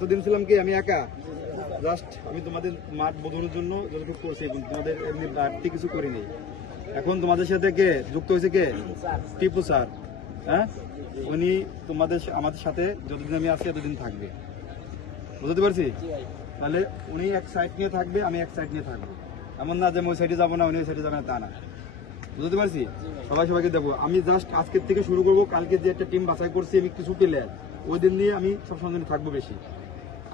এতদিন ছিলাম কি আমি একা, জাস্ট আমি তোমাদের মাঠ বোঝানোর জন্য যতটুকু করছি, তোমাদের এমনি বাড়তি কিছু করিনি। এখন তোমাদের সাথে কে যুক্ত হয়েছে? কে? টিপু স্যার। হ্যাঁ, উনি আমাদের সাথে যতদিন আমি আছি এতদিন থাকবে, বুঝতে পারছি? তাহলে উনি এক সাইড নিয়ে থাকবে, আমি এক সাইড নিয়ে থাকবো। এমন না যে আমি ওই সাইডে যাবো না, উনি ওই সাইডে যাবে না, তা না, বুঝতে পারছি? সবাইকে দেবো। আমি জাস্ট আজকের থেকে শুরু করবো। কালকে যে একটা টিম বাছাই করছি আমি কিছু প্লেয়ার, ওই দিন নিয়ে আমি সবসময় থাকবো বেশি।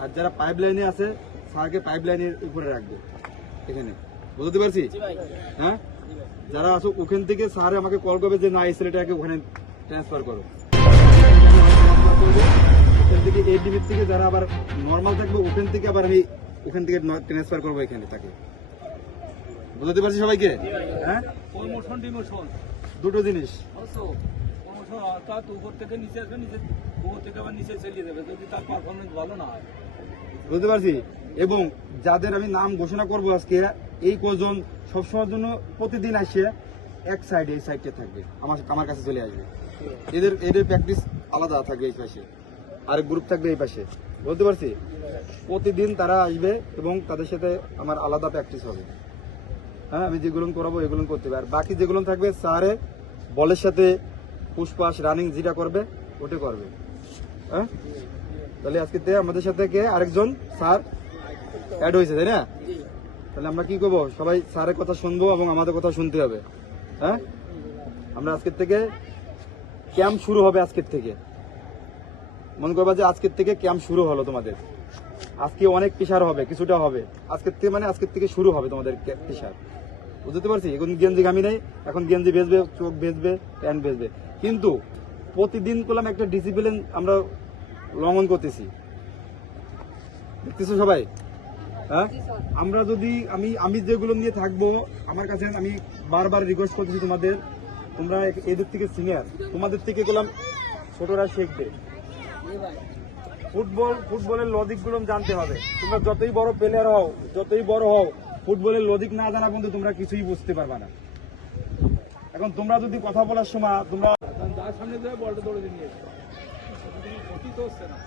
আর যারা পাইপ লাইনে আছে স্যারকে পাইপ লাইনের উপরে রাখবো এখানে, বুঝতে পারছি? হ্যাঁ, যারা আছো ওখান থেকে স্যার আমাকে কল করবে যে না এই ছেলেটাকে ওখানে ট্রান্সফার করো। ওখান থেকে এই লিমিট থেকে যারা আবার নর্মাল থাকবে ওখান থেকে আবার আমি ওখান থেকে ট্রান্সফার করবো এখানে তাকে, বুঝতে পারছি সবাইকে? হ্যাঁ, প্রমোশন ডিমোশন দুটো জিনিস। প্রমোশন অর্থাৎ উপর থেকে নিচে আসবে, উপর থেকে আবার নিচে চলে যাবে যদি তার পারফরমেন্স ভালো না হয়, বুঝতে পারছি? এবং যাদের আমি নাম ঘোষণা করবো আজকে, এই কজন সবসময়ের জন্য প্রতিদিন আসে এক সাইডে, এই সাইডে থাকবে, আমার কাছে চলে আসবে। এদের প্র্যাকটিস আলাদা থাকবে এই পাশে, আর গ্রুপ থাকবে এই পাশে, বুঝতে পারছি? প্রতিদিন তারা আসবে এবং তাদের সাথে আমার আলাদা প্র্যাকটিস হবে। হ্যাঁ, আমি যেগুলো করাবো এগুলো করতে হবে, আর বাকি যেগুলো থাকবে স্যারে বলের সাথে পুষ্পাস রানিং যেটা করবে ওটা করবে। হ্যাঁ, তাহলে আজকে আমাদের সাথে কে আরেকজন স্যার অ্যাড হয়েছে, তাই না? তাহলে আমরা কি করবো, সবাই স্যারের কথা শুনবো এবং আমাদের কথা শুনতে হবে। হ্যাঁ, আমরা আজকের থেকে ক্যাম্প শুরু হবে। আজকের থেকে মনে করবা যে আজকের থেকে ক্যাম্প শুরু হলো তোমাদের। আজকে অনেক প্রেশার হবে, কিছুটা হবে আজকের থেকে, মানে আজকের থেকে শুরু হবে তোমাদের প্রেশার, বুঝতে পারছি? এখন গেঞ্জি ঘামি নেই, এখন গেঞ্জি ভেজবে, চোখ ভেজবে, প্যান্ট ভেজবে, কিন্তু প্রতিদিন করলাম একটা ডিসিপ্লিন আমরা লঙ্ঘন করতেছি, দেখতেছো সবাই? হ্যাঁ, আমরা যদি আমি যেগুলো নিয়ে থাকবো, আমার কাছে আমি বারবার রিকোয়েস্ট করতেছি তোমাদের, তোমরা এদের থেকে সিনিয়র, তোমাদের থেকে করলাম ছোটরা শিখবে। ফুটবলের লজিক গুলো জানতে হবে। তোমরা যতই বড় প্লেয়ার হও, যতই বড় হও, ফুটবলের লজিক না জানা পর্যন্ত তোমরা কিছুই বুঝতে পারবে না। এখন তোমরা যদি কথা বলার সময় তোমরা সামনে যায় বলটা দৌড়ে নিয়ে হচ্ছে না।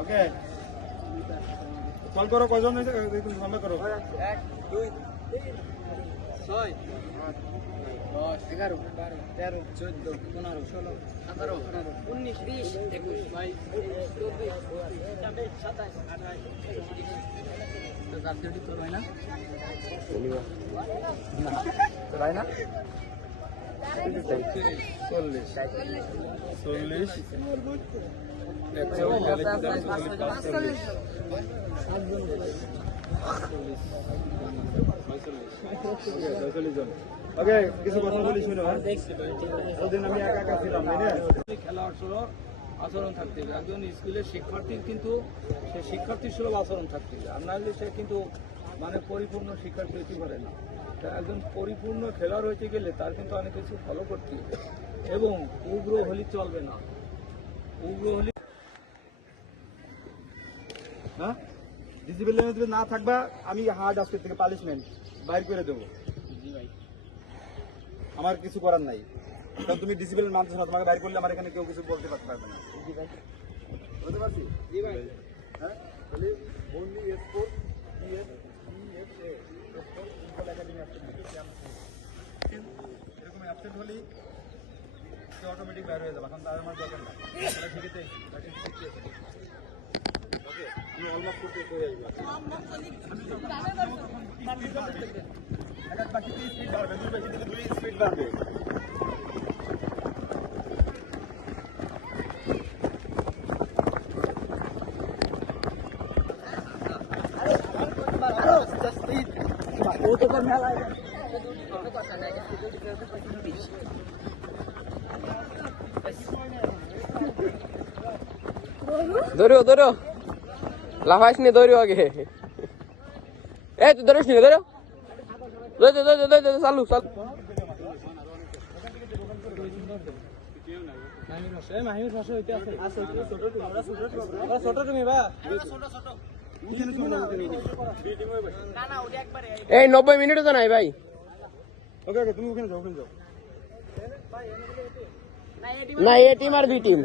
ওকে, কল করো, কজন সামনে করো। 1 2 6 10 11 12 13 14 15 16 17 18 19 20 21 22 23 24 27 28 তো জাতীয়টি তো হয় না, তো হয় না 40 ওকে, কিছু কথা বলি শুনো। ওদিন আমি একা একা ছিলাম, খেলোয়াড় সুলভ আচরণ থাকতে হবে। একজন স্কুলের শিক্ষার্থীর কিন্তু সে শিক্ষার্থীর সুলভ আচরণ থাকতে হবে, আর নাহলে সে কিন্তু মানে পরিপূর্ণ শিক্ষার্থী হতে পারে না। একজন পরিপূর্ণ খেলোয়াড় হইতে গেলে তার কিন্তু অনেক কিছু ফলো করতে হবে, এবং উগ্র হলে চলবে না। উগ্র হলে হ্যাঁ, ডিসিপ্লিনে যদি না থাকবা, আমি হার্ড আজকের থেকে পানিশমেন্ট বাইর করে দেবো। আমার কিছু করার নাই, কারণ তুমি ডিসিপ্লিন মানছো না। তোমাকে বাইর করলে আমার এখানে কেউ কিছু বলতে পারবে না, বুঝতে পারছি? হ্যাঁ, তাহলে বন্দি স্পোর্ট এরকম অ্যাবসেন্ট হলেই অটোমেটিক বাইর হয়ে যাবে। এখন তার আমার দরকার না, শিখেতে আমি অলমোস্ট করতে হয়ে যাবে। এক পাশে স্পিড বাড়বে, দুই পাশে থেকে 2 স্পিড বাড়বে। ধরো ধরো, লাফাইস নি, ধরো আগে। এই তুই ধরিস নি, ধরো চালু চালু। এই 90 মিনিটে তো নাই ভাই। ওকে ওকে, তুমি ওখানে যাও, ওখানে যাও। না এ টিম আর বি টিম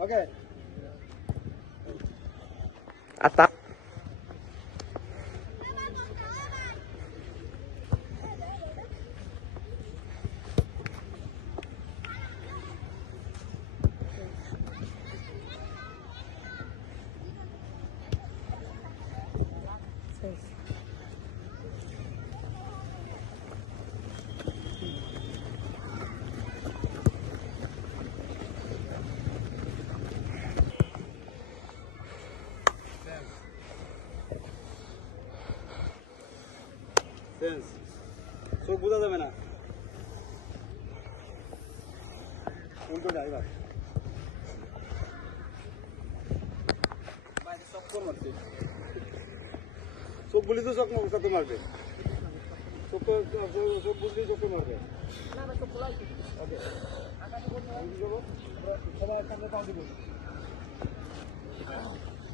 ওকে আর তা সেন্স চোখ বোঝা যাবে না উল্টো ড্রাইভার চক্কর মারছে চোখ বলি তো চক্কর মারবে চোখ বুঝলেই চক্কর মারবে ওকে সবাই সামনে পাও দিব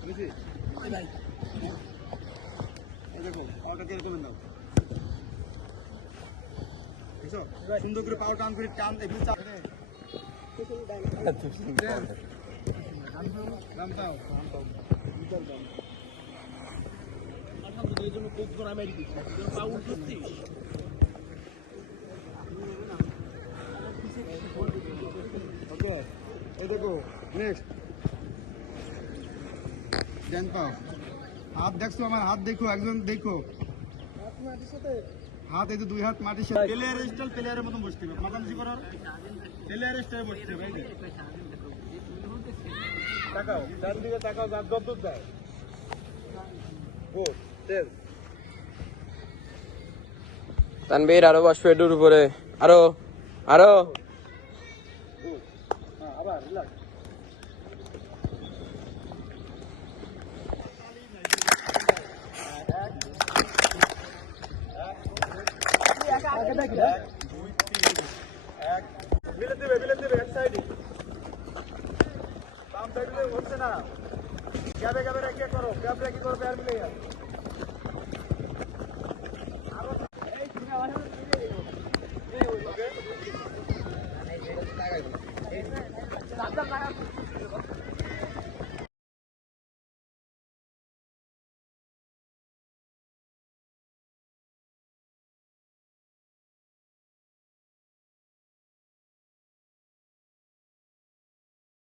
বুঝছি এই দেখো পাওয়াটা কিরকম দাও দেখছো সুন্দর করে পাও টান করে টান একটু চাপ দাম দাও ওকে এই দেখো নেক্সট দেন পাও হাত দেখছো আমার হাত দেখো একজন দেখো হাত এই যে দুই হাত মাটির সাথে প্লেয়ার স্টাইল প্লেয়ারের মতন বসতে হবে মাথামুখি করার প্লেয়ার স্টাইল বসতে হবে এই যে তাকাও ডান দিকে তাকাও যা দদ্দুর দাও ও তেল তানবীর আরো বসবে এডুর উপরে আরো আরো হ্যাঁ আবার রিল্যাক্স মিলে দেবে এক সাইডে বাম সাইডে হচ্ছে না গ্যাবে রেখে করো গ্যাব রেখে করো প্যার মিলে